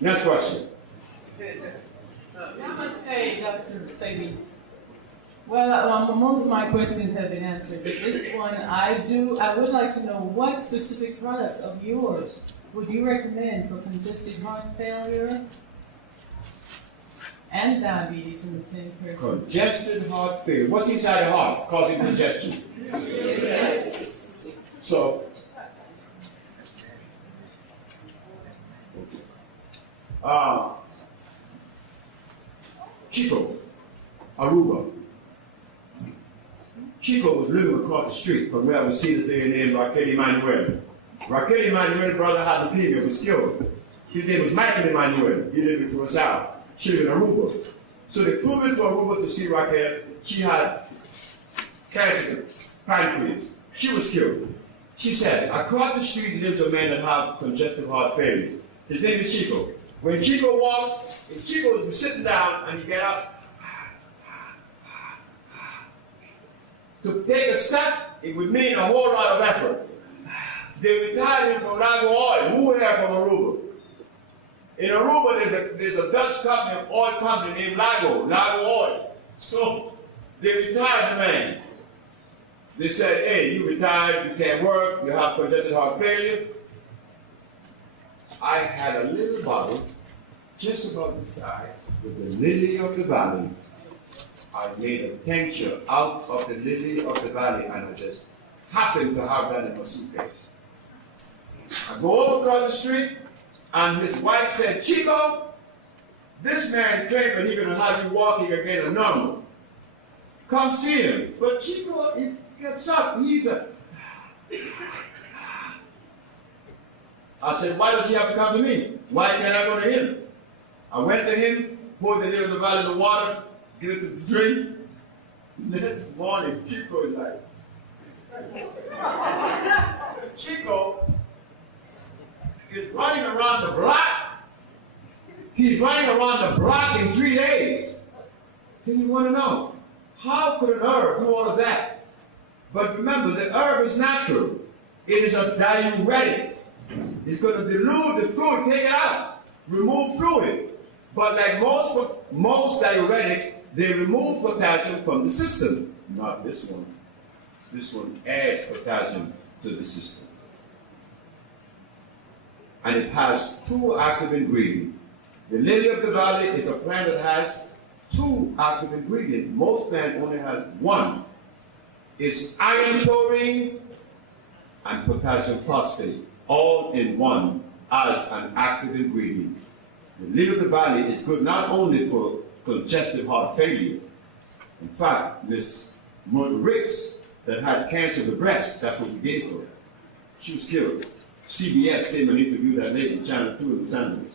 Next question. Namaste, Dr. Sebi. Well, most of my questions have been answered, but this one I would like to know what specific products of yours would you recommend for congestive heart failure and diabetes in the same person? Congestive heart failure. What's inside the heart causing congestion? Yes. So, Chico, Aruba. Chico was living across the street from where we see this lady named Raquel Emanuel. Raquel Emanuel's brother had leukemia, was killed. His name was Michael Emanuel. He lived in Curacao. She lived in Aruba. So they flew into Aruba to see Raquel. She had cancer, pancreas. She was killed. She said, across the street lives a man that had congestive heart failure. His name is Chico. When Chico walked, if Chico was sitting down and he get up, to take a step, it would mean a whole lot of effort. They retired him from Lago Oil, who here from Aruba. In Aruba, there's a Dutch company, an oil company named Lago Oil. So they retired the man. They said, hey, you retired, you can't work, you have congestive heart failure. I had a little bottle, just about the size, with the lily of the valley. I made a tincture out of the lily of the valley, and I just happened to have that in my suitcase. I go over across the street, and his wife said, Chico, this man claimed that he's going to have you walking again normal. Come see him. But Chico, he gets up. He's a... I said, why does he have to come to me? Why can't I go to him? I went to him, poured the lily of the valley in the water, give it to the drink. Next morning, Chico is like... Chico is running around the block. He's running around the block in 3 days. Then you want to know, how could an herb do all of that? But remember, the herb is natural. It is a diuretic. It's going to dilute the fluid, take it out, remove fluid. But like most diuretics, they remove potassium from the system. Not this one. This one adds potassium to the system. And it has 2 active ingredients. The lily of the valley is a plant that has 2 active ingredients. Most plants only has 1. It's iron chlorine and potassium phosphate, all in one as an active ingredient. The lily of the valley is good not only for congestive heart failure. In fact, Miss Mother Ricks that had cancer of the breast, that's what we gave her. She was killed. CBS came and interviewed that lady, Channel 2 in Los Angeles.